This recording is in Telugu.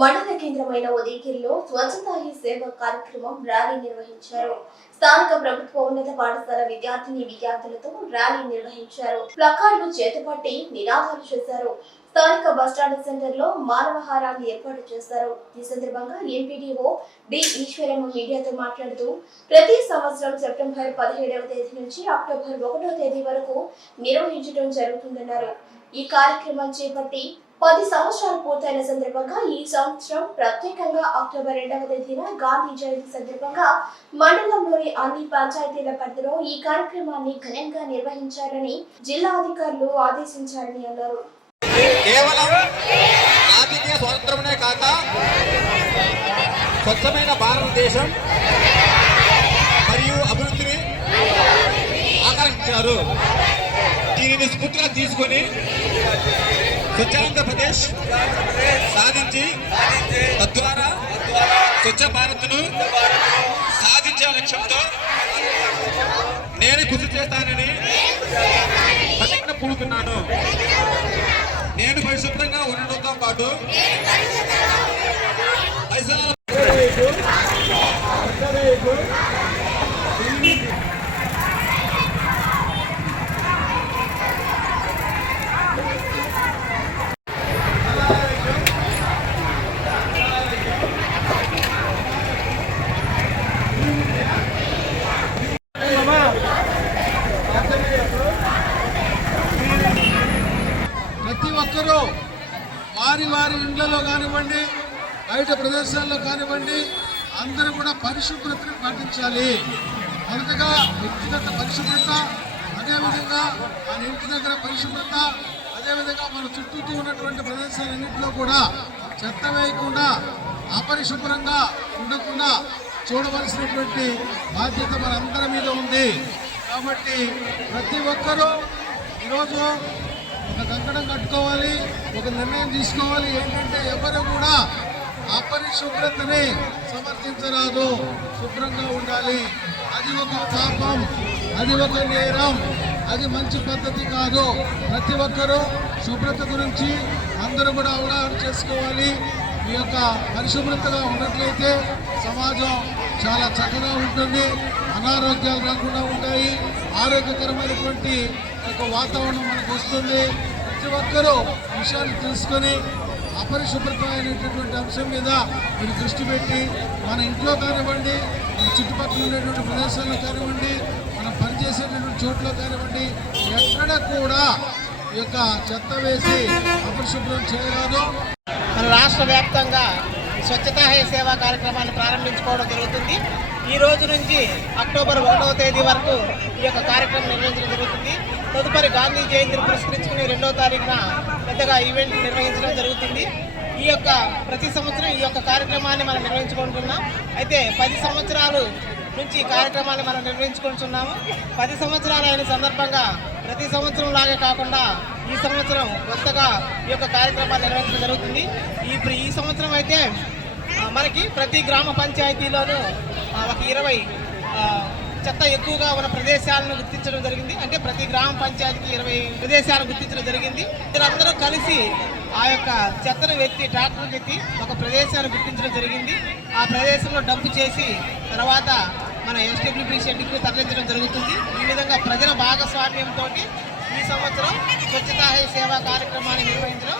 మండల కేంద్రమైన ఉదయగిరిలో స్వచ్ఛతా హీ సేవ కార్యక్రమం ర్యాలీ నిర్వహించారు. స్థానిక ప్రభుత్వ ఉన్నత పాఠశాల విద్యార్థులతో ర్యాలీ నిర్వహించారు. ప్లకార్డులు చేతపట్టి నినాదాలు చేశారు. స్థానిక బస్టాండ్ సెంటర్ లో మానవహారాన్ని ఏర్పాటు చేశారు. ఈ సందర్భంగా ఎంపీడీఓ డి ఈశ్వరమ్మ మీడియాతో మాట్లాడుతూ ప్రతి సంవత్సరం సెప్టెంబర్ 17వ తేదీ నుంచి అక్టోబర్ 1వ తేదీ వరకు నిర్వహించడం జరుగుతుందన్నారు. ఈ కార్యక్రమం చేపట్టి 10 సంవత్సరాలు పూర్తయిన సందర్భంగా ఈ సంవత్సరం ప్రత్యేకంగా అక్టోబర్ 2వ తేదీన గాంధీ జయంతి సందర్భంగా మండలంలోని అన్ని పంచాయతీల పరిధిలో ఈ కార్యక్రమాన్ని ఘనంగా నిర్వహించాలని జిల్లా అధికారులు ఆదేశించారని అన్నారు. కేవలం రాజకీయ స్వాతంత్రమే కాక స్వచ్ఛమైన భారతదేశం మరియు అభివృద్ధిని ఆకాంక్షించారు. దీనిని స్ఫూర్తిగా తీసుకొని స్వచ్ఛాంధ్రప్రదేశ్ సాధించి తద్వారా స్వచ్ఛ భారత్ను సాధించే లక్ష్యంతో నేను కృషి చేస్తానని ప్రతిజ్ఞ పూనుకున్నాను. నేను పరిశుభ్రంగా ఉండడంతో పాటు ప్రతి ఒక్కరూ వారి వారి ఇళ్లలో కానివ్వండి, బయట ప్రదేశాల్లో కానివ్వండి, అందరూ కూడా పరిశుభ్రతను పాటించాలి. మొదటగా వ్యక్తిగత పరిశుభ్రత, అదేవిధంగా మన ఇంటి దగ్గర పరిశుభ్రత, అదేవిధంగా మన చుట్టూ ఉన్నటువంటి ప్రదేశాలన్నింటిలో కూడా చెత్త వేయకుండా అపరిశుభ్రంగా ఉండకుండా చూడవలసినటువంటి బాధ్యత మనందరి మీద ఉంది. కాబట్టి ప్రతి ఒక్కరూ ఈరోజు ఒక కంకణం కట్టుకోవాలి, ఒక నిర్ణయం తీసుకోవాలి. ఏంటంటే ఎవరు కూడా అపరిశుభ్రతని సమర్థించరాదు, శుభ్రంగా ఉండాలి. అది ఒక పాపం, అది ఒక నేరం, అది మంచి పద్ధతి కాదు. ప్రతి ఒక్కరూ శుభ్రత గురించి అందరూ కూడా అవగాహన చేసుకోవాలి. ఈ యొక్క పరిశుభ్రతగా ఉన్నట్లయితే సమాజం చాలా చక్కగా ఉంటుంది, అనారోగ్యాలు రాకుండా ఉంటాయి, ఆరోగ్యకరమైనటువంటి ఒక వాతావరణం మనకు వస్తుంది. ప్రతి ఒక్కరూ విషయాన్ని తెలుసుకొని అపరిశుభ్రత అయినటువంటి అంశం మీద మీరు దృష్టి పెట్టి మన ఇంట్లో కానివ్వండి, మన చుట్టుపక్కల ఉండేటువంటి ప్రదేశాల్లో కానివ్వండి, మనం పనిచేసేటటువంటి చోట్ల కానివ్వండి, ఎక్కడ కూడా ఈ యొక్క చెత్త వేసి అపరిశుభ్రం చేయరాదు. మన రాష్ట్ర వ్యాప్తంగా స్వచ్ఛతా హీ సేవా కార్యక్రమాన్ని ప్రారంభించుకోవడం జరుగుతుంది. ఈ రోజు నుంచి అక్టోబర్ 1వ తేదీ వరకు ఈ యొక్క కార్యక్రమం నిర్వహించడం జరుగుతుంది. తదుపరి గాంధీ జయంతిని పురస్కరించుకుని 2వ తారీఖున పెద్దగా ఈవెంట్ నిర్వహించడం జరుగుతుంది. ఈ యొక్క ప్రతి సంవత్సరం ఈ యొక్క కార్యక్రమాన్ని మనం నిర్వహించుకుంటున్నాం. అయితే 10 సంవత్సరాలు నుంచి ఈ కార్యక్రమాన్ని మనం నిర్వహించుకుంటున్నాము. 10 సంవత్సరాలు అయిన సందర్భంగా ప్రతి సంవత్సరం లాగే కాకుండా ఈ సంవత్సరం కొత్తగా ఈ యొక్క కార్యక్రమాన్ని నిర్వహించడం జరుగుతుంది. ఈ సంవత్సరం అయితే మనకి ప్రతి గ్రామ పంచాయతీలోనూ ఒక 20 చెత్త ఎక్కువగా ఉన్న ప్రదేశాలను గుర్తించడం జరిగింది. అంటే ప్రతి గ్రామ పంచాయతీకి 20 ప్రదేశాలను గుర్తించడం జరిగింది. వీళ్ళందరూ కలిసి ఆ యొక్క చెత్తను ట్రాక్టర్ ఎత్తి ఒక ప్రదేశాన్ని గుర్తించడం జరిగింది. ఆ ప్రదేశంలో డంప్ చేసి తర్వాత మన ఎస్డబ్ల్యూపీ షెడ్కి తరలించడం జరుగుతుంది. ఈ విధంగా ప్రజల భాగస్వామ్యంతో ఈ సంవత్సరం స్వచ్ఛతా హీ సేవా కార్యక్రమాన్ని నిర్వహించడం